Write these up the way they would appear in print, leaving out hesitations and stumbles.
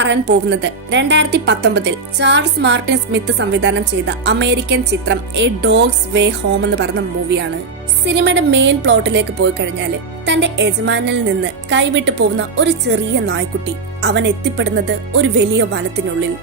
പറയാൻ പോകുന്നത് 2019 Charles Martin Smith സംവിധാനം ചെയ്ത അമേരിക്കൻ ചിത്രം എ ഡോഗ്സ് വേ ഹോം എന്ന് പറഞ്ഞ മൂവിയാണ്. സിനിമയുടെ മെയിൻ പ്ലോട്ടിലേക്ക് പോയി കഴിഞ്ഞാല് തന്റെ യജമാനിൽ നിന്ന് കൈവിട്ടു പോകുന്ന ഒരു ചെറിയ നായ്ക്കുട്ടി അവൻ എത്തിപ്പെടുന്നത് ഒരു വലിയ വനത്തിനുള്ളിൽ.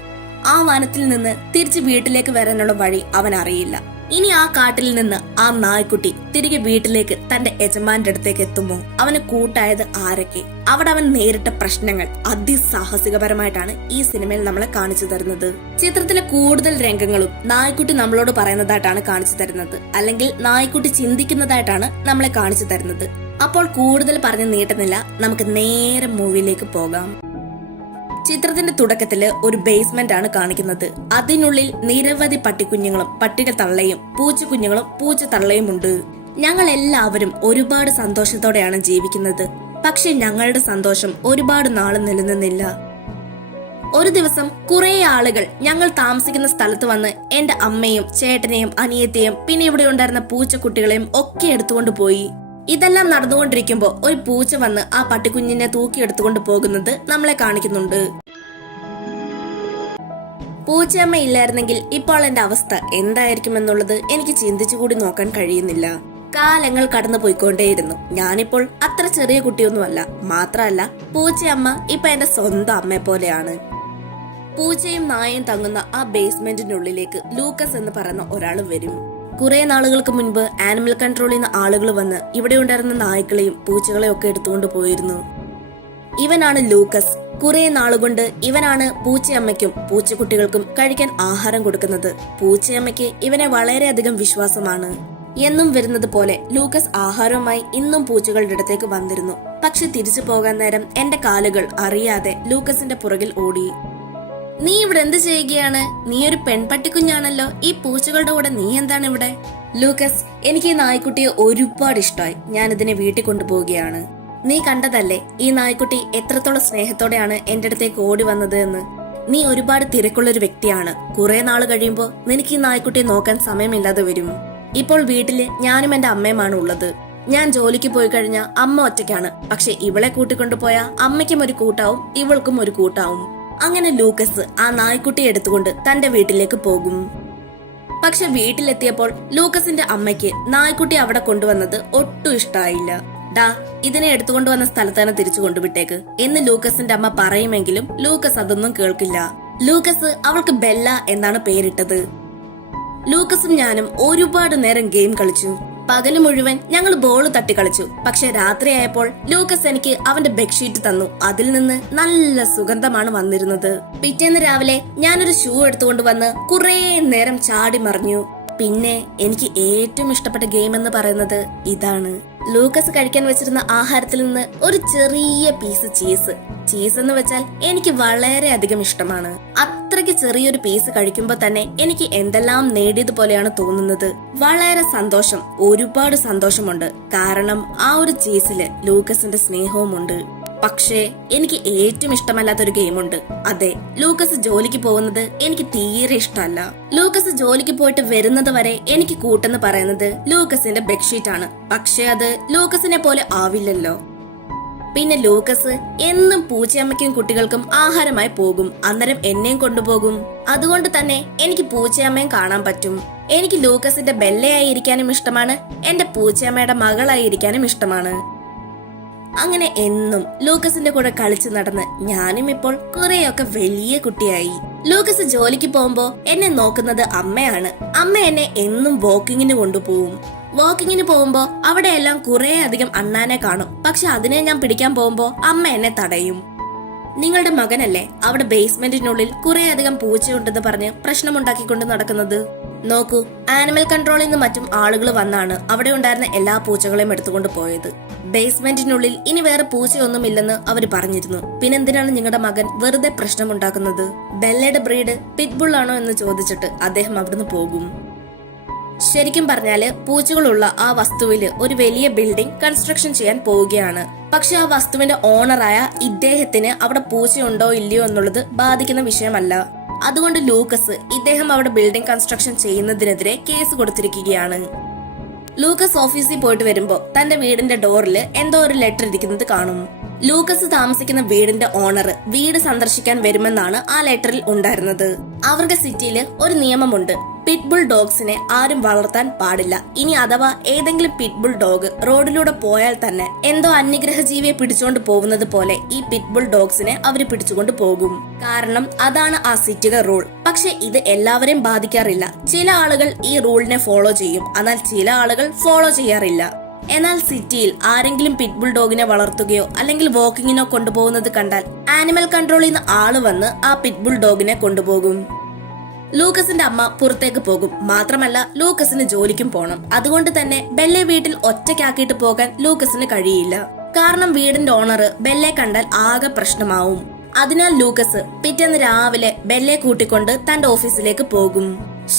ആ വനത്തിൽ നിന്ന് തിരിച്ച് വീട്ടിലേക്ക് വരാനുള്ള വഴി അവൻ അറിയില്ല. ഇനി ആ കാട്ടിൽ നിന്ന് ആ നായ്ക്കുട്ടി തിരികെ വീട്ടിലേക്ക് തന്റെ യജമാന്റെ അടുത്തേക്ക് എത്തുമ്പോൾ അവന് കൂട്ടായത് ആരൊക്കെ, അവിടെ അവൻ നേരിട്ട പ്രശ്നങ്ങൾ അതിസാഹസികപരമായിട്ടാണ് ഈ സിനിമയിൽ നമ്മളെ കാണിച്ചു തരുന്നത്. ചിത്രത്തിലെ കൂടുതൽ രംഗങ്ങളും നായ്ക്കുട്ടി നമ്മളോട് പറയുന്നതായിട്ടാണ് കാണിച്ചു തരുന്നത്, അല്ലെങ്കിൽ നായ്ക്കുട്ടി ചിന്തിക്കുന്നതായിട്ടാണ് നമ്മളെ കാണിച്ചു തരുന്നത്. അപ്പോൾ കൂടുതൽ പറഞ്ഞു നീട്ടുന്നില്ല, നമുക്ക് നേരെ മൂവിയിലേക്ക് പോകാം. ചിത്രത്തിന്റെ തുടക്കത്തില് ഒരു ബേസ്മെന്റ് ആണ് കാണിക്കുന്നത്. അതിനുള്ളിൽ നിരവധി പട്ടിക്കുഞ്ഞുങ്ങളും പട്ടിക തള്ളയും പൂച്ചക്കുഞ്ഞുങ്ങളും പൂച്ച തള്ളയും ഉണ്ട്. ഞങ്ങൾ എല്ലാവരും ഒരുപാട് സന്തോഷത്തോടെയാണ് ജീവിക്കുന്നത്. പക്ഷെ ഞങ്ങളുടെ സന്തോഷം ഒരുപാട് നാള് നിലനിന്നില്ല. ഒരു ദിവസം കുറെ ആളുകൾ ഞങ്ങൾ താമസിക്കുന്ന സ്ഥലത്ത് വന്ന് എന്റെ അമ്മയും ചേട്ടനെയും അനിയത്തെയും പിന്നെ ഇവിടെ ഉണ്ടായിരുന്ന പൂച്ചക്കുട്ടികളെയും ഒക്കെ എടുത്തുകൊണ്ട് പോയി. ഇതെല്ലാം നടന്നുകൊണ്ടിരിക്കുമ്പോ ഒരു പൂച്ച വന്ന് ആ പട്ടിക്കുഞ്ഞിനെ തൂക്കിയെടുത്തുകൊണ്ട് പോകുന്നത് നമ്മളെ കാണിക്കുന്നുണ്ട്. പൂച്ചയമ്മ ഇല്ലായിരുന്നെങ്കിൽ ഇപ്പോൾ എന്റെ അവസ്ഥ എന്തായിരിക്കുമെന്നുള്ളത് എനിക്ക് ചിന്തിച്ചുകൂടി നോക്കാൻ കഴിയുന്നില്ല. കാലങ്ങൾ കടന്നു പോയിക്കൊണ്ടേയിരുന്നു. ഞാനിപ്പോൾ അത്ര ചെറിയ കുട്ടിയൊന്നുമല്ല. മാത്രമല്ല പൂച്ചയമ്മ ഇപ്പൊ എന്റെ സ്വന്തം അമ്മയെ പോലെയാണ്. പൂച്ചയും നായയും തങ്ങുന്ന ആ ബേസ്മെന്റിനുള്ളിലേക്ക് ലൂക്കസ് എന്ന് പറയുന്ന ഒരാൾ വരും. കുറെ നാളുകൾക്ക് മുൻപ് ആനിമൽ കൺട്രോളിൽ നിന്ന് ആളുകൾ വന്ന് ഇവിടെ ഉണ്ടായിരുന്ന നായ്ക്കളെയും പൂച്ചകളെയും ഒക്കെ എടുത്തുകൊണ്ട് പോയിരുന്നു. ഇവനാണ് ലൂക്കസ്. കുറെ നാളുകൊണ്ട് ഇവനാണ് പൂച്ചയമ്മയ്ക്കും പൂച്ചക്കുട്ടികൾക്കും കഴിക്കാൻ ആഹാരം കൊടുക്കുന്നത്. പൂച്ചയമ്മയ്ക്ക് ഇവനെ വളരെയധികം വിശ്വാസമാണ്. എന്നും വരുന്നത് പോലെ ലൂക്കസ് ആഹാരവുമായി ഇന്നും പൂച്ചകളുടെ അടുത്തേക്ക് വന്നിരുന്നു. പക്ഷെ തിരിച്ചു പോകാൻ നേരം എന്റെ കാലുകൾ അറിയാതെ ലൂക്കസിന്റെ പുറകിൽ ഓടി. നീ ഇവിടെ എന്ത് ചെയ്യുകയാണ്? നീ ഒരു പെൺപട്ടിക്കുഞ്ഞാണല്ലോ. ഈ പൂച്ചകളുടെ കൂടെ നീ എന്താണ് ഇവിടെ? ലൂക്കസ്, എനിക്ക് ഈ നായ്ക്കുട്ടിയെ ഒരുപാട് ഇഷ്ടമായി. ഞാൻ ഇതിനെ വീട്ടിൽ കൊണ്ടുപോവുകയാണ്. നീ കണ്ടതല്ലേ ഈ നായ്ക്കുട്ടി എത്രത്തോളം സ്നേഹത്തോടെയാണ് എന്റെ അടുത്തേക്ക് ഓടി വന്നത് എന്ന്. നീ ഒരുപാട് തിരക്കുള്ളൊരു വ്യക്തിയാണ്. കുറെ നാള് കഴിയുമ്പോ നിനക്ക് ഈ നായ്ക്കുട്ടിയെ നോക്കാൻ സമയമില്ലാതെ വരും. ഇപ്പോൾ വീട്ടില് ഞാനും എന്റെ അമ്മയുമാണ് ഉള്ളത്. ഞാൻ ജോലിക്ക് പോയി കഴിഞ്ഞാൽ അമ്മ ഒറ്റയ്ക്കാണ്. പക്ഷെ ഇവളെ കൂട്ടിക്കൊണ്ടുപോയാ അമ്മയ്ക്കും ഒരു കൂട്ടാവും, ഇവൾക്കും ഒരു കൂട്ടാവും. അങ്ങനെ ലൂക്കസ് ആ നായ്ക്കുട്ടിയെ എടുത്തുകൊണ്ട് തന്റെ വീട്ടിലേക്ക് പോകും. പക്ഷെ വീട്ടിലെത്തിയപ്പോൾ ലൂക്കസിന്റെ അമ്മയ്ക്ക് നായ്ക്കുട്ടി അവിടെ കൊണ്ടുവന്നത് ഒട്ടും ഇഷ്ടായില്ല. ഡാ, ഇതിനെ എടുത്തുകൊണ്ടുവന്ന സ്ഥലത്ത് തന്നെ തിരിച്ചു കൊണ്ടുവിട്ടേക്ക് എന്ന് ലൂക്കസിന്റെ അമ്മ പറയുമെങ്കിലും ലൂക്കസ് അതൊന്നും കേൾക്കില്ല. ലൂക്കസ് അവൾക്ക് ബെല്ല എന്നാണ് പേരിട്ടത്. ലൂക്കസും ഞാനും ഒരുപാട് നേരം ഗെയിം കളിച്ചു. പകല് മുഴുവൻ ഞങ്ങൾ ബോള് തട്ടി കളിച്ചു. പക്ഷെ രാത്രിയായപ്പോൾ ലൂക്കസ് എനിക്ക് അവന്റെ ബെഡ്ഷീറ്റ് തന്നു. അതിൽ നിന്ന് നല്ല സുഗന്ധമാണ് വന്നിരുന്നത്. പിറ്റേന്ന് രാവിലെ ഞാനൊരു ഷൂ എടുത്തുകൊണ്ട് വന്ന് കുറെ നേരം ചാടി മറിഞ്ഞു. പിന്നെ എനിക്ക് ഏറ്റവും ഇഷ്ടപ്പെട്ട ഗെയിം എന്ന് പറയുന്നത് ഇതാണ്. ലൂക്കസ് കഴിക്കാൻ വെച്ചിരുന്ന ആഹാരത്തിൽ നിന്ന് ഒരു ചെറിയ പീസ് ചീസ് എന്ന് വെച്ചാൽ എനിക്ക് വളരെ അധികം ഇഷ്ടമാണ്. അത്രയ്ക്ക് ചെറിയൊരു പീസ് കഴിക്കുമ്പോ തന്നെ എനിക്ക് എന്തെല്ലാം നേടിയതുപോലെയാണ് തോന്നുന്നത്. വളരെ സന്തോഷം, ഒരുപാട് സന്തോഷമുണ്ട്. കാരണം ആ ഒരു ചീസില് ലൂക്കസിന്റെ സ്നേഹവുമുണ്ട്. പക്ഷേ എനിക്ക് ഏറ്റവും ഇഷ്ടമല്ലാത്തൊരു ഗെയിമുണ്ട്. അതെ, ലൂക്കസ് ജോലിക്ക് പോകുന്നത് എനിക്ക് തീരെ ഇഷ്ടമല്ല. ലൂക്കസ് ജോലിക്ക് പോയിട്ട് വരുന്നത് വരെ എനിക്ക് കൂട്ടെന്ന് പറയുന്നത് ലൂക്കസിന്റെ ബെഡ്ഷീറ്റ് ആണ്. പക്ഷെ അത് ലൂക്കസിനെ പോലെ ആവില്ലല്ലോ. പിന്നെ ലൂക്കസ് എന്നും പൂച്ചയമ്മയ്ക്കും കുട്ടികൾക്കും ആഹാരമായി പോകും. അന്നേരം എന്നെയും കൊണ്ടുപോകും. അതുകൊണ്ട് തന്നെ എനിക്ക് പൂച്ചയമ്മയും കാണാൻ പറ്റും. എനിക്ക് ലൂക്കസിന്റെ ബെല്ലയായി ഇരിക്കാനും ഇഷ്ടമാണ്, എന്റെ പൂച്ചയമ്മയുടെ മകളായി ഇരിക്കാനും ഇഷ്ടമാണ്. അങ്ങനെ എന്നും ലൂക്കസിന്റെ കൂടെ കളിച്ചു നടന്ന് ഞാനും ഇപ്പോൾ കുറെയൊക്കെ വലിയ കുട്ടിയായി. ലൂക്കസ് ജോലിക്ക് പോകുമ്പോ എന്നെ നോക്കുന്നത് അമ്മയാണ്. അമ്മ എന്നെ എന്നും വാക്കിങ്ങിന് കൊണ്ടുപോകും. വാക്കിങ്ങിന് പോകുമ്പോ അവിടെയെല്ലാം കുറെ അധികം അണ്ണാനെ കാണും. പക്ഷെ അതിനെ ഞാൻ പിടിക്കാൻ പോകുമ്പോ അമ്മ എന്നെ തടയും. നിങ്ങളുടെ മകനല്ലേ അവിടെ ബേസ്മെന്റിനുള്ളിൽ കുറെ അധികം പൂച്ചയുണ്ടെന്ന് പറഞ്ഞ് പ്രശ്നമുണ്ടാക്കിക്കൊണ്ട് നടക്കുന്നത്? നോക്കൂ, ആനിമൽ കൺട്രോളിൽ നിന്ന് മറ്റും ആളുകൾ വന്നാണ് അവിടെ ഉണ്ടായിരുന്ന എല്ലാ പൂച്ചകളെയും എടുത്തുകൊണ്ട് പോയത്. ബേസ്മെന്റിനുള്ളിൽ ഇനി വേറെ പൂച്ചയൊന്നുമില്ലെന്ന് അവര് പറഞ്ഞിരുന്നു. പിന്നെന്തിനാണ് നിങ്ങളുടെ മകൻ വെറുതെ പ്രശ്നമുണ്ടാക്കുന്നത്? ബെല്ലയുടെ ബ്രീഡ് പിറ്റ്ബുൾ ആണോ എന്ന് ചോദിച്ചിട്ട് അദ്ദേഹം അവിടുന്ന് പോകും. ശരിക്കും പറഞ്ഞാല് പൂച്ചകളുള്ള ആ വസ്തുവില് ഒരു വലിയ ബിൽഡിംഗ് കൺസ്ട്രക്ഷൻ ചെയ്യാൻ പോവുകയാണ്. പക്ഷെ ആ വസ്തുവിന്റെ ഓണറായ ഇദ്ദേഹത്തിന് അവിടെ പൂച്ചയുണ്ടോ ഇല്ലയോ എന്നുള്ളത് ബാധിക്കുന്ന വിഷയമല്ല. അതുകൊണ്ട് ലൂക്കസ് ഇദ്ദേഹം അവിടെ ബിൽഡിംഗ് കൺസ്ട്രക്ഷൻ ചെയ്യുന്നതിനെതിരെ കേസ് കൊടുത്തിരിക്കുകയാണ്. ലൂക്കസ് ഓഫീസിൽ പോയിട്ട് വരുമ്പോ തന്റെ വീടിന്റെ ഡോറിൽ എന്തോ ഒരു ലെറ്റർ ഇരിക്കുന്നത് കാണും. ലൂക്കസ് താമസിക്കുന്ന വീടിന്റെ ഓണർ വീട് സന്ദർശിക്കാൻ വരുമെന്നാണ് ആ ലെറ്ററിൽ ഉണ്ടായിരുന്നത്. അവരുടെ സിറ്റിയിൽ ഒരു നിയമമുണ്ട്, പിറ്റ്ബുൾ ഡോഗ്സിനെ ആരും വളർത്താൻ പാടില്ല. ഇനി അഥവാ ഏതെങ്കിലും പിറ്റ്ബുൾ ഡോഗ് റോഡിലൂടെ പോയാൽ തന്നെ എന്തോ അന്യഗ്രഹ ജീവിയെ പിടിച്ചുകൊണ്ട് പോകുന്നത് പോലെ ഈ പിറ്റ്ബുൾ ഡോഗ്സിനെ അവര് പിടിച്ചുകൊണ്ട് പോകും. കാരണം അതാണ് ആ സിറ്റിയുടെ റൂൾ. പക്ഷെ ഇത് എല്ലാവരെയും ബാധിക്കാറില്ല. ചില ആളുകൾ ഈ റൂളിനെ ഫോളോ ചെയ്യും, എന്നാൽ ചില ആളുകൾ ഫോളോ ചെയ്യാറില്ല. എന്നാൽ സിറ്റിയിൽ ആരെങ്കിലും പിറ്റ്ബുൾ ഡോഗിനെ വളർത്തുകയോ അല്ലെങ്കിൽ വാക്കിങ്ങിനോ കൊണ്ടുപോകുന്നത് കണ്ടാൽ ആനിമൽ കൺട്രോളിൽ നിന്ന് ആള് വന്ന് ആ പിറ്റ്ബുൾ ഡോഗിനെ കൊണ്ടുപോകും. ലൂക്കസിന്റെ അമ്മ പുറത്തേക്ക് പോകും. മാത്രമല്ല ലൂക്കസിന് ജോലിക്കും പോണം. അതുകൊണ്ട് തന്നെ ബെല്ലെ വീട്ടിൽ ഒറ്റയ്ക്കാക്കിയിട്ട് പോകാൻ ലൂക്കസിന് കഴിയില്ല. കാരണം വീടിന്റെ ഓണർ ബെല്ലെ കണ്ടാൽ ആകെ പ്രശ്നമാവും. അതിനാൽ ലൂക്കസ് പിറ്റേന്ന് രാവിലെ ബെല്ലെ കൂട്ടിക്കൊണ്ട് തന്റെ ഓഫീസിലേക്ക് പോകും.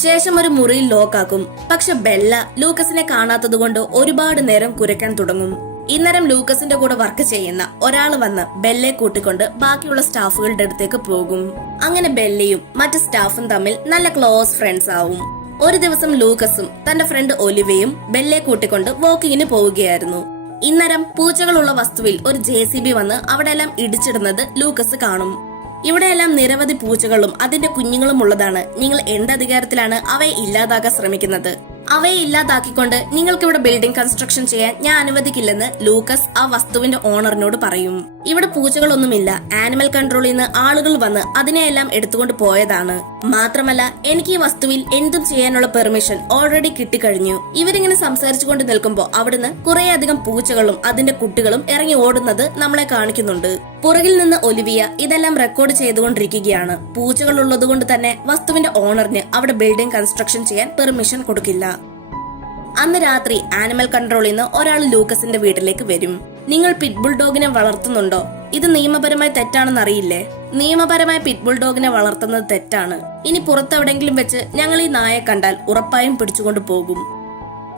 ശേഷം ഒരു മുറിയിൽ ലോക്കാക്കും. പക്ഷെ ബെല്ല ലൂക്കസിനെ കാണാത്തതുകൊണ്ട് ഒരുപാട് നേരം കുരയ്ക്കാൻ തുടങ്ങും. ഇന്നേരം ലൂക്കസിന്റെ കൂടെ വർക്ക് ചെയ്യുന്ന ഒരാൾ വന്ന് ബെല്ലെ കൂട്ടിക്കൊണ്ട് ബാക്കിയുള്ള സ്റ്റാഫുകളുടെ അടുത്തേക്ക് പോകും. അങ്ങനെ ബെല്ലയും മറ്റു സ്റ്റാഫും തമ്മിൽ നല്ല ക്ലോസ് ഫ്രണ്ട്സ് ആവും. ഒരു ദിവസം ലൂക്കസും തന്റെ ഫ്രണ്ട് ഒലിവയും ബെല്ലെ കൂട്ടിക്കൊണ്ട് വാക്കിങ്ങിന് പോവുകയായിരുന്നു. ഇന്നേരം പൂച്ചകളുള്ള വസ്തുവിൽ ഒരു JCB വന്ന് അവിടെയെല്ലാം ഇടിച്ചിടുന്നത് ലൂക്കസ് കാണും. ഇവിടെയെല്ലാം നിരവധി പൂച്ചകളും അതിന്റെ കുഞ്ഞുങ്ങളും ഉള്ളതാണ്. നിങ്ങൾ എന്ത് അധികാരത്തിലാണ് അവയെ ഇല്ലാതാക്കാൻ ശ്രമിക്കുന്നത്? അവയെ ഇല്ലാതാക്കിക്കൊണ്ട് നിങ്ങൾക്ക് ഇവിടെ ബിൽഡിംഗ് കൺസ്ട്രക്ഷൻ ചെയ്യാൻ ഞാൻ അനുവദിക്കില്ലെന്ന് ലൂക്കസ് ആ വസ്തുവിന്റെ ഓണറിനോട് പറയും. ഇവിടെ പൂച്ചകളൊന്നുമില്ല, ആനിമൽ കൺട്രോളിൽ നിന്ന് ആളുകൾ വന്ന് അതിനെയെല്ലാം എടുത്തുകൊണ്ട് പോയതാണ്. മാത്രമല്ല എനിക്ക് ഈ വസ്തുവിൽ എന്തും ചെയ്യാനുള്ള പെർമിഷൻ ഓൾറെഡി കിട്ടിക്കഴിഞ്ഞു. ഇവരിങ്ങനെ സംസാരിച്ചുകൊണ്ട് നിൽക്കുമ്പോൾ അവിടുന്ന് കുറേയധികം പൂച്ചകളും അതിന്റെ കുട്ടികളും ഇറങ്ങി ഓടുന്നത് നമ്മളെ കാണിക്കുന്നുണ്ട്. പുറകിൽ നിന്ന് ഒലിവിയ ഇതെല്ലാം റെക്കോർഡ് ചെയ്തുകൊണ്ടിരിക്കുകയാണ്. പൂച്ചകൾ ഉള്ളതുകൊണ്ട് തന്നെ വസ്തുവിന്റെ ഓണറിന് അവിടെ ബിൽഡിംഗ് കൺസ്ട്രക്ഷൻ ചെയ്യാൻ പെർമിഷൻ കൊടുക്കില്ല. അന്ന് രാത്രി ആനിമൽ കൺട്രോളിൽ നിന്ന് ഒരാൾ ലൂക്കസിന്റെ വീട്ടിലേക്ക് വരും. നിങ്ങൾ പിറ്റ്ബുൾ ഡോഗിനെ വളർത്തുന്നുണ്ടോ? ഇത് നിയമപരമായി തെറ്റാണെന്ന് അറിയില്ലേ? നിയമപരമായി പിറ്റ്ബുൾ ഡോഗിനെ വളർത്തുന്നത് തെറ്റാണ്. ഇനി പുറത്തെവിടെങ്കിലും വെച്ച് ഞങ്ങൾ ഈ നായെ കണ്ടാൽ ഉറപ്പായും പിടിച്ചുകൊണ്ട് പോകും.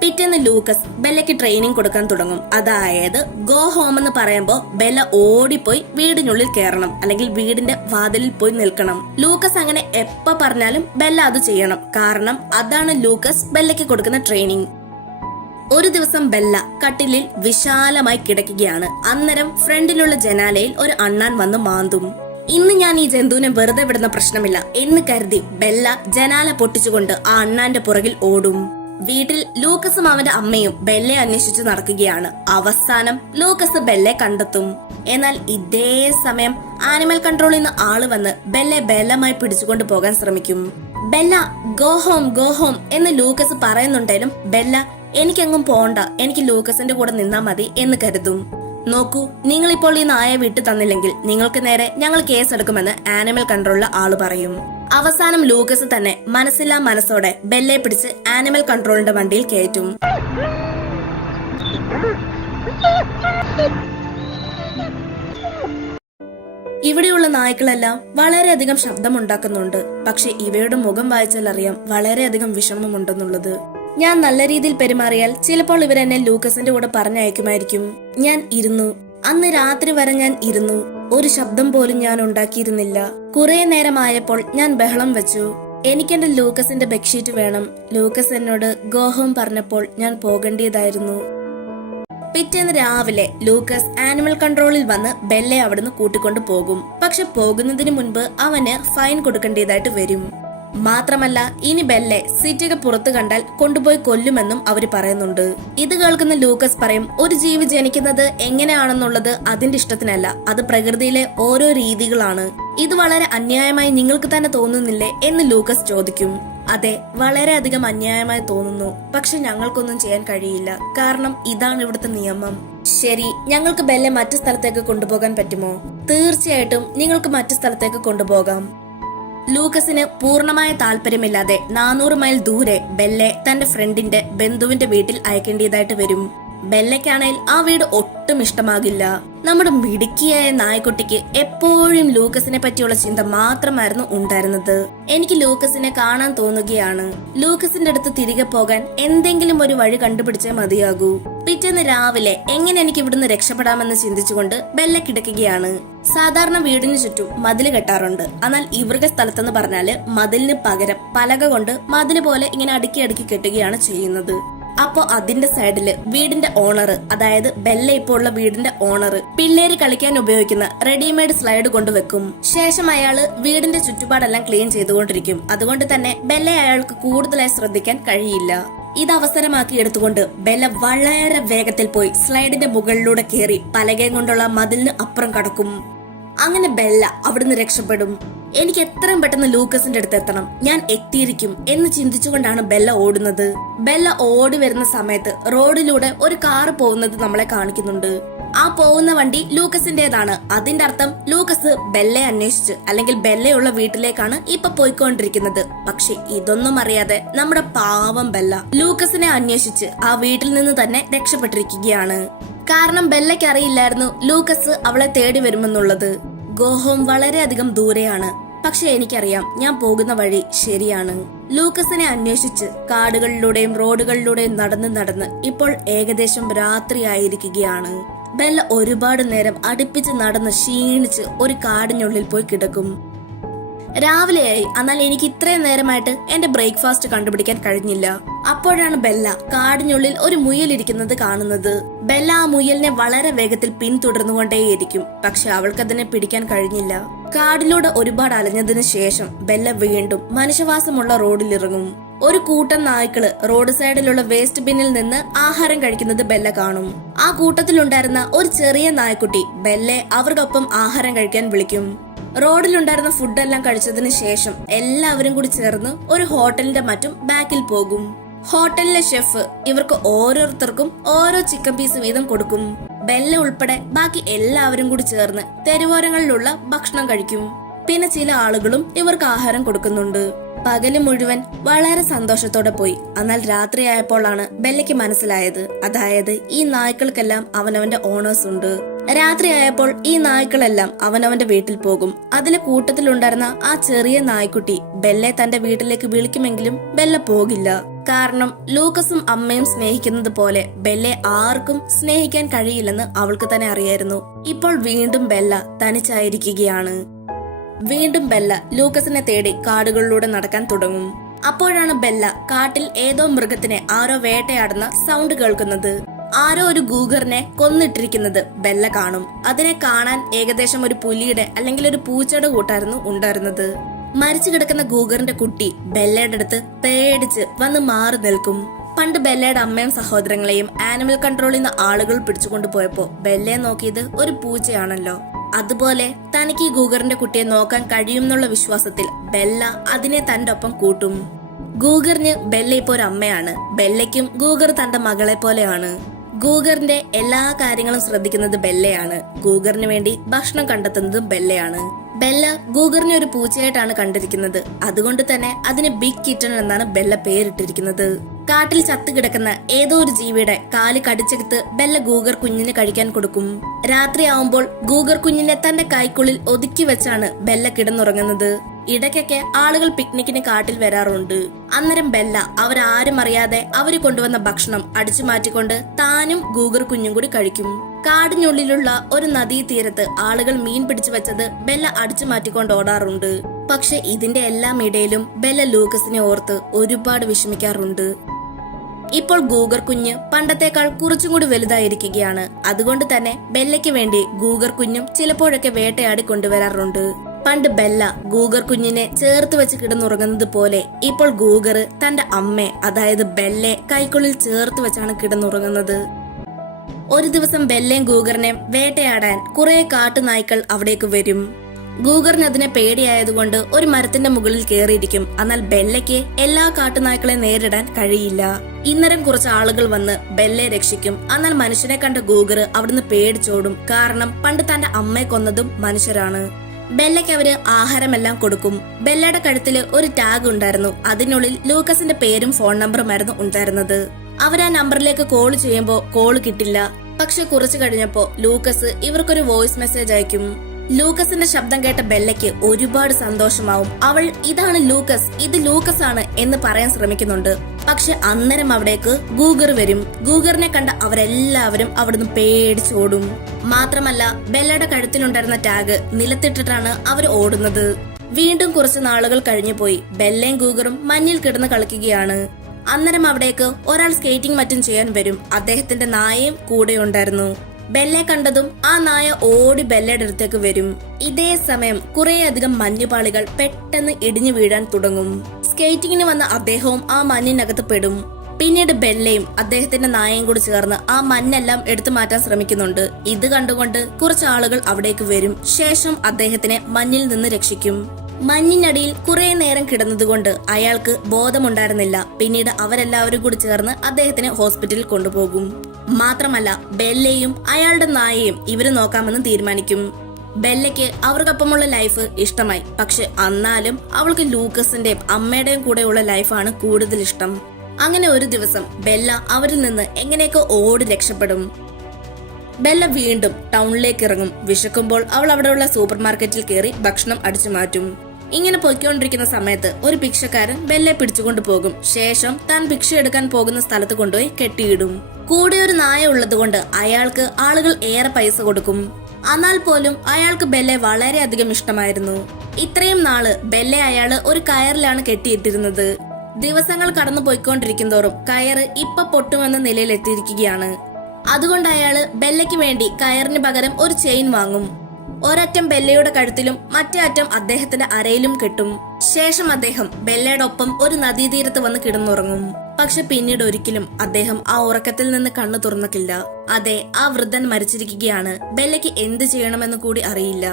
പിറ്റേന്ന് ലൂക്കസ് ബെല്ലയ്ക്ക് ട്രെയിനിങ് കൊടുക്കാൻ തുടങ്ങും. അതായത് ഗോ ഹോം എന്ന് പറയുമ്പോ ബെല്ല ഓടിപ്പോയി വീടിനുള്ളിൽ കയറണം, അല്ലെങ്കിൽ വീടിന്റെ വാതിലിൽ പോയി നിൽക്കണം. ലൂക്കസ് അങ്ങനെ എപ്പോ പറഞ്ഞാലും ബെല്ല അത് ചെയ്യണം. കാരണം അതാണ് ലൂക്കസ് ബെല്ലയ്ക്ക് കൊടുക്കുന്ന ട്രെയിനിങ്. ഒരു ദിവസം ബെല്ല കട്ടിലിൽ വിശാലമായി കിടക്കുകയാണ്. അന്നേരം ഫ്രണ്ടിലുള്ള ജനാലയിൽ ഒരു അണ്ണാൻ വന്ന് മാന്തും. ഇന്ന് ഞാൻ ഈ ജന്തുവിനെ വെറുതെ വിടുന്ന പ്രശ്നമില്ല എന്ന് കരുതി ബെല്ല ജനാല പൊട്ടിച്ചുകൊണ്ട് ആ അണ്ണാന്റെ പുറകിൽ ഓടും. വീട്ടിൽ ലൂക്കസും അവന്റെ അമ്മയും ബെല്ലെ അന്വേഷിച്ചു നടക്കുകയാണ്. അവസാനം ലൂക്കസ് ബെല്ലെ കണ്ടെത്തും. എന്നാൽ ഇതേ സമയം ആനിമൽ കൺട്രോളിൽ നിന്ന് ആള് വന്ന് ബെല്ലെ ബലമായി പിടിച്ചുകൊണ്ട് പോകാൻ ശ്രമിക്കും. ബെല്ല ഗോ ഹോം എന്ന് ലൂക്കസ് പറയുന്നുണ്ടെങ്കിലും ബെല്ല എനിക്കെങ്ങും പോണ്ട, എനിക്ക് ലൂക്കസിന്റെ കൂടെ നിന്നാ മതി എന്ന് കരുതും. നോക്കൂ, നിങ്ങളിപ്പോൾ ഈ നായെ വിട്ടു തന്നില്ലെങ്കിൽ നിങ്ങൾക്ക് നേരെ ഞങ്ങൾ കേസെടുക്കുമെന്ന് ആനിമൽ കൺട്രോളിലെ ആള് പറയും. അവസാനം ലൂക്കസ് തന്നെ മനസ്സില്ലാ മനസ്സോടെ ബെല്ലെ പിടിച്ച് ആനിമൽ കൺട്രോളിന്റെ വണ്ടിയിൽ കയറ്റും. ഇവിടെയുള്ള നായ്ക്കളെല്ലാം വളരെയധികം ശബ്ദമുണ്ടാക്കുന്നുണ്ട്. പക്ഷെ ഇവയുടെ മുഖം വായിച്ചാൽ അറിയാം വളരെയധികം വിഷമമുണ്ടെന്നുള്ളത്. ഞാൻ നല്ല രീതിയിൽ പെരുമാറിയാൽ ചിലപ്പോൾ ഇവരെന്നെ ലൂക്കസിന്റെ കൂടെ പറഞ്ഞയക്കുമായിരിക്കും. ഞാൻ ഇരുന്നു. അന്ന് രാത്രി വരെ ഞാൻ ഇരുന്നു. ഒരു ശബ്ദം പോലും ഞാൻ ഉണ്ടാക്കിയിരുന്നില്ല. കുറെ നേരമായപ്പോൾ ഞാൻ ബഹളം വെച്ചു. എനിക്കെന്റെ ലൂക്കസിന്റെ ബെഡ്ഷീറ്റ് വേണം. ലൂക്കസ് എന്നോട് ഗോ ഹോം പറഞ്ഞപ്പോൾ ഞാൻ പോകേണ്ടതായിരുന്നു. പിറ്റേന്ന് രാവിലെ ലൂക്കസ് ആനിമൽ കൺട്രോളിൽ വന്ന് ബെല്ലെ അവിടുന്ന് കൂട്ടിക്കൊണ്ടു പോകും. പക്ഷെ പോകുന്നതിന് മുൻപ് അവന് ഫൈൻ കൊടുക്കേണ്ടതായിട്ട് വരും. മാത്രമല്ല ഇനി ബെല്ലെ സിറ്റിക്ക് പുറത്ത് കണ്ടാൽ കൊണ്ടുപോയി കൊല്ലുമെന്നും അവര് പറയുന്നുണ്ട്. ഇത് കേൾക്കുന്ന ലൂക്കസ് പറയും, ഒരു ജീവി ജനിക്കുന്നത് എങ്ങനെയാണെന്നുള്ളത് അതിന്റെ ഇഷ്ടത്തിനല്ല, അത് പ്രകൃതിയിലെ ഓരോ രീതികളാണ്. ഇത് വളരെ അന്യായമായി നിങ്ങൾക്ക് തന്നെ തോന്നുന്നില്ലേ എന്ന് ലൂക്കസ് ചോദിക്കും. അതെ, വളരെയധികം അന്യായമായി തോന്നുന്നു. പക്ഷെ ഞങ്ങൾക്കൊന്നും ചെയ്യാൻ കഴിയില്ല. കാരണം ഇതാണ് ഇവിടുത്തെ നിയമം. ശരി, ഞങ്ങൾക്ക് ബെല്ലെ മറ്റു സ്ഥലത്തേക്ക് കൊണ്ടുപോകാൻ പറ്റുമോ? തീർച്ചയായിട്ടും നിങ്ങൾക്ക് മറ്റു സ്ഥലത്തേക്ക് കൊണ്ടുപോകാം. ലൂക്കസിന് പൂർണ്ണമായ താല്പര്യമില്ലാതെ 400 മൈൽ ദൂരെ ബെല്ലെ തന്റെ ഫ്രണ്ടിന്റെ ബന്ധുവിന്റെ വീട്ടിൽ അയക്കേണ്ടതായിട്ട് വരും. ബെല്ലയ്ക്കാണെങ്കിൽ ആ വീട് ഒട്ടും ഇഷ്ടമാകില്ല. നമ്മുടെ മിടുക്കിയായ നായ്ക്കുട്ടിക്ക് എപ്പോഴും ലൂക്കസിനെ പറ്റിയുള്ള ചിന്ത മാത്രമായിരുന്നു ഉണ്ടായിരുന്നത്. എനിക്ക് ലൂക്കസിനെ കാണാൻ തോന്നുകയാണ്. ലൂക്കസിന്റെ അടുത്ത് തിരികെ പോകാൻ എന്തെങ്കിലും ഒരു വഴി കണ്ടുപിടിച്ചേ മതിയാകൂ. പിറ്റേന്ന് രാവിലെ എങ്ങനെ എനിക്ക് ഇവിടുന്ന് രക്ഷപ്പെടാമെന്ന് ചിന്തിച്ചുകൊണ്ട് ബെല്ല കിടക്കുകയാണ്. സാധാരണ വീടിന് ചുറ്റും മതില് കെട്ടാറുണ്ട്. എന്നാൽ ഇവരുടെ സ്ഥലത്തെന്ന് പറഞ്ഞാല് മതിലിന് പകരം പലക കൊണ്ട് മതില് പോലെ ഇങ്ങനെ അടുക്കി അടുക്കി കെട്ടുകയാണ് ചെയ്യുന്നത്. അപ്പോ അതിന്റെ സൈഡില് വീടിന്റെ ഓണർ, അതായത് ബെല്ല ഇപ്പോൾ ഉള്ള വീടിന്റെ ഓണർ പിള്ളേര് കളിക്കാൻ ഉപയോഗിക്കുന്ന റെഡിമെയ്ഡ് സ്ലൈഡ് കൊണ്ടുവെക്കും. ശേഷം അയാള് വീടിന്റെ ചുറ്റുപാടെല്ലാം ക്ലീൻ ചെയ്തുകൊണ്ടിരിക്കും. അതുകൊണ്ട് തന്നെ ബെല്ലയെ അയാൾക്ക് കൂടുതലായി ശ്രദ്ധിക്കാൻ കഴിയില്ല. ഇത് അവസരമാക്കി എടുത്തുകൊണ്ട് ബെല്ല വളരെ വേഗത്തിൽ പോയി സ്ലൈഡിന്റെ മുകളിലൂടെ കയറി പലകയും കൊണ്ടുള്ള മതിലിന് അപ്പുറം കടക്കും. അങ്ങനെ ബെല്ല അവിടുന്ന് രക്ഷപ്പെടും. എനിക്ക് എത്രയും പെട്ടെന്ന് ലൂക്കസിന്റെ അടുത്ത് എത്തണം, ഞാൻ എത്തിയിരിക്കും എന്ന് ചിന്തിച്ചുകൊണ്ടാണ് ബെല്ല ഓടുന്നത്. ബെല്ല ഓടി വരുന്ന സമയത്ത് റോഡിലൂടെ ഒരു കാറ് പോകുന്നത് നമ്മളെ കാണിക്കുന്നുണ്ട്. ആ പോകുന്ന വണ്ടി ലൂക്കസിന്റേതാണ്. അതിന്റെ അർത്ഥം ലൂക്കസ് ബെല്ലയെ അന്വേഷിച്ച് അല്ലെങ്കിൽ ബെല്ലയുള്ള വീട്ടിലേക്കാണ് ഇപ്പൊ പോയിക്കൊണ്ടിരിക്കുന്നത്. പക്ഷെ ഇതൊന്നും അറിയാതെ നമ്മുടെ പാവം ബെല്ല ലൂക്കസിനെ അന്വേഷിച്ച് ആ വീട്ടിൽ നിന്ന് തന്നെ രക്ഷപ്പെട്ടിരിക്കുകയാണ്. കാരണം ബെല്ലയ്ക്ക് അറിയില്ലായിരുന്നു ലൂക്കസ് അവളെ തേടി വരുമെന്നുള്ളത്. ഗോഹോം വളരെയധികം ദൂരെയാണ്. പക്ഷെ എനിക്കറിയാം ഞാൻ പോകുന്ന വഴി ശരിയാണ്. ലൂക്കസിനെ അന്വേഷിച്ച് കാടുകളിലൂടെയും റോഡുകളിലൂടെയും നടന്ന് ഇപ്പോൾ ഏകദേശം രാത്രിയായിരിക്കുകയാണ്. ബെല്ല ഒരുപാട് നേരം അടുപ്പിച്ച് നടന്ന് ക്ഷീണിച്ച് ഒരു കാടിനുള്ളിൽ പോയി കിടക്കും. രാവിലെയായി. എന്നാൽ എനിക്ക് ഇത്രയും നേരമായിട്ട് എന്റെ ബ്രേക്ക്ഫാസ്റ്റ് കണ്ടുപിടിക്കാൻ കഴിഞ്ഞില്ല. അപ്പോഴാണ് ബെല്ല കാടിനുള്ളിൽ ഒരു മുയലിരിക്കുന്നത് കാണുന്നത്. ബെല്ല ആ മുയലിനെ വളരെ വേഗത്തിൽ പിന്തുടർന്നുകൊണ്ടേയിരിക്കും. പക്ഷെ അവൾക്കതിനെ പിടിക്കാൻ കഴിഞ്ഞില്ല. കാടിലൂടെ ഒരുപാട് അലഞ്ഞതിനു ശേഷം ബെല്ല വീണ്ടും മനുഷ്യവാസമുള്ള റോഡിലിറങ്ങും. ഒരു കൂട്ടം നായ്ക്കള് റോഡ് സൈഡിലുള്ള വേസ്റ്റ് ബിന്നിൽ നിന്ന് ആഹാരം കഴിക്കുന്നത് ബെല്ല കാണും. ആ കൂട്ടത്തിലുണ്ടായിരുന്ന ഒരു ചെറിയ നായ്ക്കുട്ടി ബെല്ലെ അവരുടെ ഒപ്പം ആഹാരം കഴിക്കാൻ വിളിക്കും. റോഡിലുണ്ടായിരുന്ന ഫുഡെല്ലാം കഴിച്ചതിന് ശേഷം എല്ലാവരും കൂടി ചേർന്ന് ഒരു ഹോട്ടലിന്റെ മറ്റും ബാക്കിൽ പോകും. ഹോട്ടലിലെ ഷെഫ് ഇവർക്ക് ഓരോരുത്തർക്കും ഓരോ ചിക്കൻ പീസ് വീതം കൊടുക്കും. ബെല്ല ഉൾപ്പെടെ ബാക്കി എല്ലാവരും കൂടി ചേർന്ന് തെരുവോരങ്ങളിലുള്ള ഭക്ഷണം കഴിക്കും. പിന്നെ ചില ആളുകളും ഇവർക്ക് ആഹാരം കൊടുക്കുന്നുണ്ട്. പകല് മുഴുവൻ വളരെ സന്തോഷത്തോടെ പോയി. എന്നാൽ രാത്രിയായപ്പോഴാണ് ബെല്ലയ്ക്ക് മനസ്സിലായത്, അതായത് ഈ നായ്ക്കൾക്കെല്ലാം അവനവന്റെ ഓണേഴ്സ് ഉണ്ട്. രാത്രിയായപ്പോൾ ഈ നായ്ക്കളെല്ലാം അവനവന്റെ വീട്ടിൽ പോകും. അതിലെ കൂട്ടത്തിലുണ്ടായിരുന്ന ആ ചെറിയ നായ്ക്കുട്ടി ബെല്ലെ തന്റെ വീട്ടിലേക്ക് വിളിക്കുമെങ്കിലും ബെല്ല പോകില്ല. കാരണം ലൂക്കസും അമ്മയും സ്നേഹിക്കുന്നത് പോലെ ബെല്ലെ ആർക്കും സ്നേഹിക്കാൻ കഴിയില്ലെന്ന് അവൾക്ക് തന്നെ അറിയായിരുന്നു. ഇപ്പോൾ വീണ്ടും ബെല്ല തനിച്ചായിരിക്കുകയാണ്. വീണ്ടും ബെല്ല ലൂക്കസിനെ തേടി കാടുകളിലൂടെ നടക്കാൻ തുടങ്ങും. അപ്പോഴാണ് ബെല്ല കാട്ടിൽ ഏതോ മൃഗത്തിനെ ആരോ വേട്ടയാടുന്ന സൗണ്ട് കേൾക്കുന്നത്. ആരോ ഒരു ഗൂഗറിനെ കൊന്നിട്ടിരിക്കുന്നത് ബെല്ല കാണും. അതിനെ കാണാൻ ഏകദേശം ഒരു പുലിയുടെ അല്ലെങ്കിൽ ഒരു പൂച്ചയുടെ കൂട്ടായിരുന്നു ഉണ്ടായിരുന്നത്. മരിച്ചു കിടക്കുന്ന ഗൂഗറിന്റെ കുട്ടി ബെല്ലയുടെ അടുത്ത് പേടിച്ച് വന്ന് മാറി നിൽക്കും. പണ്ട് ബെല്ലയുടെ അമ്മയും സഹോദരങ്ങളെയും ആനിമൽ കൺട്രോളിൽ നിന്ന് ആളുകൾ പിടിച്ചുകൊണ്ടു പോയപ്പോ ബെല്ലയെ നോക്കിയത് ഒരു പൂച്ചയാണല്ലോ. അതുപോലെ തനിക്ക് ഈ ഗൂഗറിന്റെ കുട്ടിയെ നോക്കാൻ കഴിയുമെന്നുള്ള വിശ്വാസത്തിൽ ബെല്ല അതിനെ തന്റെ ഒപ്പം കൂട്ടും. ഗൂഗറിന് ബെല്ല ഇപ്പോ ഒരു അമ്മയാണ്. ബെല്ലയ്ക്കും ഗൂഗർ തന്റെ മകളെ പോലെയാണ്. ഗൂഗറിന്റെ എല്ലാ കാര്യങ്ങളും ശ്രദ്ധിക്കുന്നത് ബെല്ലയാണ്. ഗൂഗറിന് വേണ്ടി ഭക്ഷണം കണ്ടെത്തുന്നതും ബെല്ലയാണ്. ബെല്ല ഗൂഗറിനെ ഒരു പൂച്ചയായിട്ടാണ് കണ്ടിരിക്കുന്നത്. അതുകൊണ്ട് തന്നെ അതിന് ബിഗ് കിറ്റൺ എന്നാണ് ബെല്ല പേരിട്ടിരിക്കുന്നത്. കാട്ടിൽ ചത്തുകിടക്കുന്ന ഏതോ ഒരു ജീവിയുടെ കാല് കടിച്ചെടുത്ത് ബെല്ല ഗൂഗർ കുഞ്ഞിന് കഴിക്കാൻ കൊടുക്കും. രാത്രിയാവുമ്പോൾ ഗൂഗർ കുഞ്ഞിനെ തന്റെ കൈക്കുള്ളിൽ ഒതുക്കി വെച്ചാണ് ബെല്ല കിടന്നുറങ്ങുന്നത്. ഇടയ്ക്കൊക്കെ ആളുകൾ പിക്നിക്കിന് കാട്ടിൽ വരാറുണ്ട്. അന്നേരം ബെല്ല അവരാരും അറിയാതെ അവര് കൊണ്ടുവന്ന ഭക്ഷണം അടിച്ചു മാറ്റിക്കൊണ്ട് താനും ഗൂഗർ കുഞ്ഞും കൂടി കഴിക്കും. കാടിനുള്ളിലുള്ള ഒരു നദീ തീരത്ത് ആളുകൾ മീൻ പിടിച്ചു വെച്ചത് ബെല്ല അടിച്ചു മാറ്റിക്കൊണ്ട് ഓടാറുണ്ട്. പക്ഷെ ഇതിന്റെ എല്ലാം ഇടയിലും ബെല്ല ലൂക്കസിനെ ഓർത്ത് ഒരുപാട് വിഷമിക്കാറുണ്ട്. ഇപ്പോൾ ഗൂഗർ കുഞ്ഞ് പണ്ടത്തേക്കാൾ കുറച്ചും കൂടി വലുതായിരിക്കുകയാണ്. അതുകൊണ്ട് തന്നെ ബെല്ലയ്ക്ക് വേണ്ടി ഗൂഗർ കുഞ്ഞും ചിലപ്പോഴൊക്കെ വേട്ടയാടി കൊണ്ടുവരാറുണ്ട്. പണ്ട് ബെല്ല ഗൂഗർ കുഞ്ഞിനെ ചേർത്ത് വെച്ച് കിടന്നുറങ്ങുന്നത് പോലെ ഇപ്പോൾ ഗൂഗർ തന്റെ അമ്മയെ, അതായത് ബെല്ലെ കൈക്കുള്ളിൽ ചേർത്ത് വെച്ചാണ് കിടന്നുറങ്ങുന്നത്. ഒരു ദിവസം ബെല്ലയും ഗൂഗറിനെയും വേട്ടയാടാൻ കുറെ കാട്ടുനായ്ക്കൾ അവിടേക്ക് വരും. ഗൂഗറിന് അതിനെ പേടിയായതുകൊണ്ട് ഒരു മരത്തിന്റെ മുകളിൽ കയറിയിരിക്കും. എന്നാൽ ബെല്ലയ്ക്ക് എല്ലാ കാട്ടുനായ്ക്കളെ നേരിടാൻ കഴിയില്ല. ഇന്നരം കുറച്ച് ആളുകൾ വന്ന് ബെല്ലയെ രക്ഷിക്കും. എന്നാൽ മനുഷ്യനെ കണ്ട ഗൂഗർ അവിടുന്ന് പേടിച്ചോടും. കാരണം പണ്ട് തന്റെ അമ്മയെ കൊന്നതും മനുഷ്യരാണ്. ബെല്ലയ്ക്ക് അവര് ആഹാരമെല്ലാം കൊടുക്കും. ബെല്ലയുടെ കഴുത്തില് ഒരു ടാഗ് ഉണ്ടായിരുന്നു. അതിനുള്ളിൽ ലൂക്കസിന്റെ പേരും ഫോൺ നമ്പറുമായിരുന്നു ഉണ്ടായിരുന്നത്. അവരാ നമ്പറിലേക്ക് കോൾ ചെയ്യുമ്പോ കോള് കിട്ടില്ല. പക്ഷെ കുറച്ചു കഴിഞ്ഞപ്പോ ലൂക്കസ് ഇവർക്കൊരു വോയിസ് മെസ്സേജ് അയക്കും. ലൂക്കസിന്റെ ശബ്ദം കേട്ട ബെല്ലയ്ക്ക് ഒരുപാട് സന്തോഷമാവും. അവൾ ഇതാണ് ലൂക്കസ്, ഇത് ലൂക്കസ് ആണ് എന്ന് പറയാൻ ശ്രമിക്കുന്നുണ്ട്. പക്ഷെ അന്നേരം അവിടേക്ക് ഗൂഗർ വരും. ഗൂഗറിനെ കണ്ട അവരെല്ലാവരും അവിടുന്ന് പേടിച്ചോടും. മാത്രമല്ല ബെല്ലയുടെ കഴുത്തിലുണ്ടായിരുന്ന ടാഗ് നിലത്തിട്ടിട്ടാണ് അവർ ഓടുന്നത്. വീണ്ടും കുറച്ച് നാളുകൾ കഴിഞ്ഞു പോയി. ബെല്ലയും ഗൂഗറും മഞ്ഞിൽ കിടന്ന് കളിക്കുകയാണ്. അന്നേരം അവിടേക്ക് ഒരാൾ സ്കേറ്റിംഗ് മറ്റും ചെയ്യാൻ വരും. അദ്ദേഹത്തിന്റെ നായയും കൂടെ ഉണ്ടായിരുന്നു. ബെല്ലെ കണ്ടതും ആ നായ ഓടി ബെല്ലയുടെ അടുത്തേക്ക് വരും. ഇതേ സമയം കുറേയധികം മഞ്ഞുപാളികൾ പെട്ടെന്ന് ഇടിഞ്ഞു വീഴാൻ തുടങ്ങും. സ്കേറ്റിങ്ങിന് വന്ന അദ്ദേഹവും ആ മഞ്ഞിനകത്ത് പെടും. പിന്നീട് ബെല്ലയും അദ്ദേഹത്തിന്റെ നായയും കൂടി ചേർന്ന് ആ മഞ്ഞെല്ലാം എടുത്തു മാറ്റാൻ ശ്രമിക്കുന്നുണ്ട്. ഇത് കണ്ടുകൊണ്ട് കുറച്ച് ആളുകൾ അവിടേക്ക് വരും. ശേഷം അദ്ദേഹത്തിനെ മഞ്ഞിൽ നിന്ന് രക്ഷിക്കും. മഞ്ഞിനടിയിൽ കുറെ നേരം കിടന്നതുകൊണ്ട് അയാൾക്ക് ബോധമുണ്ടായിരുന്നില്ല. പിന്നീട് അവരെല്ലാവരും കൂടി ചേർന്ന് അദ്ദേഹത്തിനെ ഹോസ്പിറ്റലിൽ കൊണ്ടുപോകും. മാത്രമല്ല ബെല്ലയും അയാളുടെ നായയും ഇവര് നോക്കാമെന്ന് തീരുമാനിക്കും. ബെല്ലയ്ക്ക് അവർക്കൊപ്പമുള്ള ലൈഫ് ഇഷ്ടമായി. പക്ഷെ എന്നാലും അവൾക്ക് ലൂക്കസിന്റെയും അമ്മയുടെയും കൂടെയുള്ള ലൈഫാണ് കൂടുതൽ ഇഷ്ടം. അങ്ങനെ ഒരു ദിവസം ബെല്ല അവരിൽ നിന്ന് എങ്ങനെയൊക്കെ ഓടി രക്ഷപ്പെടും. ബെല്ല വീണ്ടും ടൗണിലേക്ക് ഇറങ്ങും. വിശക്കുമ്പോൾ അവൾ അവിടെയുള്ള സൂപ്പർ മാർക്കറ്റിൽ കയറി ഭക്ഷണം അടിച്ചു മാറ്റും. ഇങ്ങനെ പൊയ്ക്കൊണ്ടിരിക്കുന്ന സമയത്ത് ഒരു ഭിക്ഷക്കാരൻ ബെല്ലെ പിടിച്ചുകൊണ്ട് പോകും. ശേഷം താൻ ഭിക്ഷ എടുക്കാൻ പോകുന്ന സ്ഥലത്ത് കൊണ്ടുപോയി കെട്ടിയിടും. കൂടെ ഒരു നായ ഉള്ളതുകൊണ്ട് അയാൾക്ക് ആളുകൾ ഏറെ പൈസ കൊടുക്കും. എന്നാൽ പോലും അയാൾക്ക് ബെല്ലെ വളരെയധികം ഇഷ്ടമായിരുന്നു. ഇത്രയും നാള് ബെല്ലെ അയാള് ഒരു കയറിലാണ് കെട്ടിയിട്ടിരുന്നത്. ദിവസങ്ങൾ കടന്നു പോയിക്കൊണ്ടിരിക്കുന്തോറും കയറ് ഇപ്പൊ പൊട്ടുമെന്ന നിലയിൽ എത്തിയിരിക്കുകയാണ്. അതുകൊണ്ട് അയാള് ബെല്ലയ്ക്ക് വേണ്ടി കയറിന് പകരം ഒരു ചെയിൻ വാങ്ങും. ഒരറ്റം ബെല്ലയുടെ കഴുത്തിലും മറ്റേ അറ്റം അദ്ദേഹത്തിന്റെ അരയിലും കെട്ടും. ശേഷം അദ്ദേഹം ബെല്ലയുടെ ഒപ്പം ഒരു നദീതീരത്ത് വന്ന് കിടന്നുറങ്ങും. പക്ഷെ പിന്നീട് ഒരിക്കലും അദ്ദേഹം ആ ഉറക്കത്തിൽ നിന്ന് കണ്ണു തുറന്നിട്ടില്ല. അതെ, ആ വൃദ്ധൻ മരിച്ചിരിക്കുകയാണ്. ബെല്ലയ്ക്ക് എന്ത് ചെയ്യണമെന്ന് കൂടി അറിയില്ല.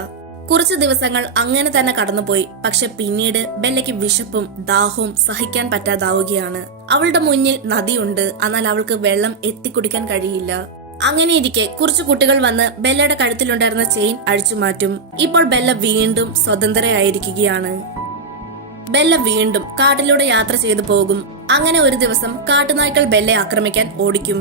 കുറച്ചു ദിവസങ്ങൾ അങ്ങനെ തന്നെ കടന്നുപോയി. പക്ഷെ പിന്നീട് ബെല്ലയ്ക്ക് വിശപ്പും ദാഹവും സഹിക്കാൻ പറ്റാതാവുകയാണ്. അവളുടെ മുന്നിൽ നദിയുണ്ട്, എന്നാൽ അവൾക്ക് വെള്ളം എത്തിക്കുടിക്കാൻ കഴിയില്ല. അങ്ങനെയിരിക്കെ കുറച്ചു കുട്ടികൾ വന്ന് ബെല്ലയുടെ കഴുത്തിലുണ്ടായിരുന്ന ചെയിൻ അഴിച്ചു മാറ്റും. ഇപ്പോൾ ബെല്ല വീണ്ടും സ്വതന്ത്രയായിരിക്കുകയാണ്. ബെല്ല വീണ്ടും കാട്ടിലൂടെ യാത്ര ചെയ്തു പോകും. അങ്ങനെ ഒരു ദിവസം കാട്ടുനായ്ക്കൾ ബെല്ലയെ ആക്രമിക്കാൻ ഓടിക്കും.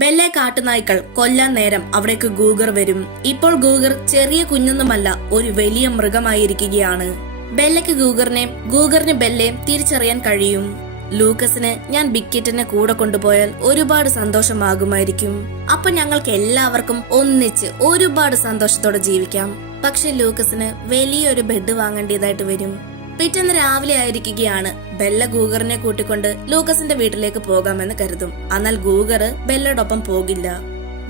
ബെല്ലെ കാട്ടുനായ്ക്കൾ കൊല്ലാൻ നേരം അവിടേക്ക് ഗൂഗർ വരും. ഇപ്പോൾ ഗൂഗർ ചെറിയ കുഞ്ഞൊന്നുമല്ല, ഒരു വലിയ മൃഗമായിരിക്കുകയാണ്. ബെല്ലയ്ക്ക് ഗൂഗറിനെയും ഗൂഗറിന് ബെല്ലയും തിരിച്ചറിയാൻ കഴിയും. ലൂക്കസിന് ഞാൻ ബിക്കറ്റിനെ കൂടെ കൊണ്ടുപോയാൽ ഒരുപാട് സന്തോഷമാകുമായിരിക്കും. അപ്പൊ ഞങ്ങൾക്ക് എല്ലാവർക്കും ഒന്നിച്ച് ഒരുപാട് സന്തോഷത്തോടെ ജീവിക്കാം. പക്ഷെ ലൂക്കസിന് വലിയൊരു ബെഡ് വാങ്ങേണ്ടതായിട്ട് വരും. പിറ്റേന്ന് രാവിലെ ആയിരിക്കുകയാണ്. ബെല്ല ഗൂഗറിനെ കൂട്ടിക്കൊണ്ട് ലൂക്കസിന്റെ വീട്ടിലേക്ക് പോകാമെന്ന് കരുതും. എന്നാൽ ഗൂഗർ ബെല്ലയോടൊപ്പം പോകില്ല.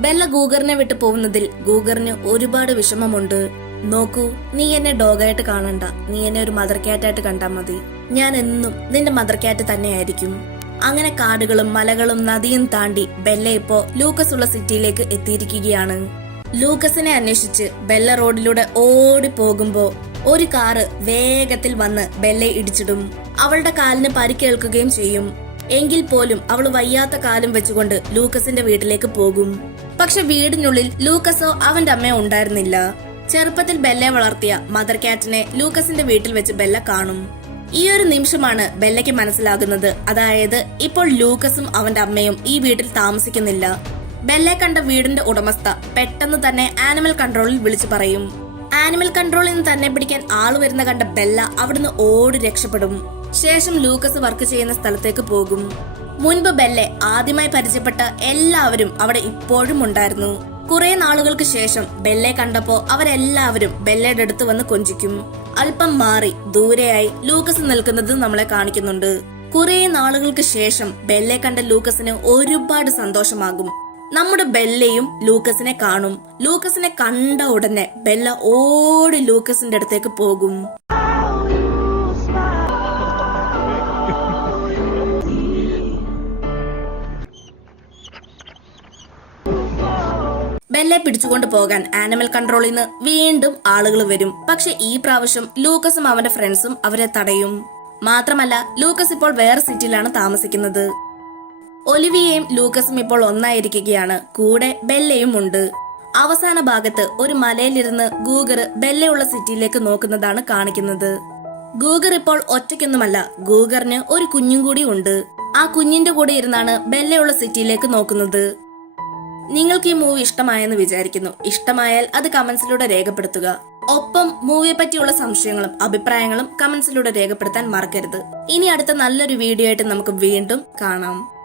ബെല്ല ഗൂഗറിനെ വിട്ടു പോകുന്നതിൽ ഗൂഗറിന് ഒരുപാട് വിഷമമുണ്ട്. നോക്കൂ, നീ എന്നെ ഡോഗായിട്ട് കാണണ്ട, നീ എന്നെ ഒരു മദർ ക്യാറ്റായിട്ട് കണ്ടാൽ മതി. ഞാൻ എന്നും നിന്റെ മദർ ക്യാറ്റ് തന്നെയായിരിക്കും. അങ്ങനെ കാടുകളും മലകളും നദിയും താണ്ടി ബെല്ല ഇപ്പോ ലൂക്കസ് ഉള്ള സിറ്റിയിലേക്ക് എത്തിയിരിക്കുകയാണ്. ലൂക്കസിനെ അന്വേഷിച്ച് ബെല്ല റോഡിലൂടെ ഓടി പോകുമ്പോ ഒരു കാറ് വേഗത്തിൽ വന്ന് ബെല്ലയെ ഇടിച്ചിടും. അവളുടെ കാലിന് പരിക്കേൽക്കുകയും ചെയ്യും. എങ്കിൽ പോലും അവൾ വയ്യാത്ത കാലും വെച്ചുകൊണ്ട് ലൂക്കസിന്റെ വീട്ടിലേക്ക് പോകും. പക്ഷെ വീടിനുള്ളിൽ ലൂക്കസോ അവന്റെ അമ്മയോ ഉണ്ടായിരുന്നില്ല. ചെറുപ്പത്തിൽ ബെല്ലയെ വളർത്തിയ മദർ ക്യാറ്റിനെ ലൂക്കസിന്റെ വീട്ടിൽ വെച്ച് ബെല്ല കാണും. ഈ ഒരു നിമിഷമാണ് ബെല്ലയ്ക്ക് മനസ്സിലാകുന്നത്. അതായത് ഇപ്പോൾ ലൂക്കസും അവന്റെ അമ്മയും ഈ വീട്ടിൽ താമസിക്കുന്നില്ല. ബെല്ലെ കണ്ട വീടിന്റെ ഉടമസ്ഥ പെട്ടെന്ന് തന്നെ ആനിമൽ കൺട്രോളിൽ വിളിച്ചു പറയും. ആനിമൽ കൺട്രോളിൽ നിന്ന് തന്നെ പിടിക്കാൻ ആള് വരുന്ന കണ്ട ബെല്ല അവിടുന്ന് ഓടി രക്ഷപ്പെടും. ശേഷം ലൂക്കസ് വർക്ക് ചെയ്യുന്ന സ്ഥലത്തേക്ക് പോകും. മുൻപ് ബെല്ലെ ആദ്യമായി പരിചയപ്പെട്ട എല്ലാവരും അവിടെ ഇപ്പോഴും ഉണ്ടായിരുന്നു. കുറെ നാളുകൾക്ക് ശേഷം ബെല്ലെ കണ്ടപ്പോ അവരെല്ലാവരും ബെല്ലയുടെ അടുത്ത് വന്ന് കൊഞ്ചിക്കും. അല്പം മാറി ദൂരെയായി ലൂക്കസ് നിൽക്കുന്നത് നമ്മളെ കാണിക്കുന്നുണ്ട്. കുറെ നാളുകൾക്ക് ശേഷം ബെല്ലെ കണ്ട ലൂക്കസിന് ഒരുപാട് സന്തോഷമാകും. നമ്മുടെ ബെല്ലയും ലൂക്കസിനെ കാണും. ലൂക്കസിനെ കണ്ട ഉടനെ ബെല്ല ഓടി ലൂക്കസിന്റെ അടുത്തേക്ക് പോകും. ബെല്ലെ പിടിച്ചുകൊണ്ട് പോകാൻ ആനിമൽ കൺട്രോളിൽ നിന്ന് വീണ്ടും ആളുകൾ വരും. പക്ഷെ ഈ പ്രാവശ്യം ലൂക്കസും അവന്റെ ഫ്രണ്ട്സും അവരെ തടയും. മാത്രമല്ല ലൂക്കസ് ഇപ്പോൾ വേറെ സിറ്റിയിലാണ് താമസിക്കുന്നത്. ഒലിവിയയും ലൂക്കസും ഇപ്പോൾ ഒന്നായിരിക്കുകയാണ്. കൂടെ ബെല്ലയും ഉണ്ട്. അവസാന ഭാഗത്ത് ഒരു മലയിലിരുന്ന് ഗൂഗർ ബെല്ലയുള്ള സിറ്റിയിലേക്ക് നോക്കുന്നതാണ് കാണിക്കുന്നത്. ഗൂഗർ ഇപ്പോൾ ഒറ്റയ്ക്കൊന്നുമല്ല, ഗൂഗറിന് ഒരു കുഞ്ഞും കൂടി ഉണ്ട്. ആ കുഞ്ഞിന്റെ കൂടെ ഇരുന്നാണ് ബെല്ലയുള്ള സിറ്റിയിലേക്ക് നോക്കുന്നത്. നിങ്ങൾക്ക് ഈ മൂവി ഇഷ്ടമായെന്ന് വിചാരിക്കുന്നു. ഇഷ്ടമായാൽ അത് കമന്റ്സിലൂടെ രേഖപ്പെടുത്തുക. ഒപ്പം മൂവിയെ പറ്റിയുള്ള സംശയങ്ങളും അഭിപ്രായങ്ങളും കമന്റ്സിലൂടെ രേഖപ്പെടുത്താൻ മറക്കരുത്. ഇനി അടുത്ത നല്ലൊരു വീഡിയോ ആയിട്ട് നമുക്ക് വീണ്ടും കാണാം.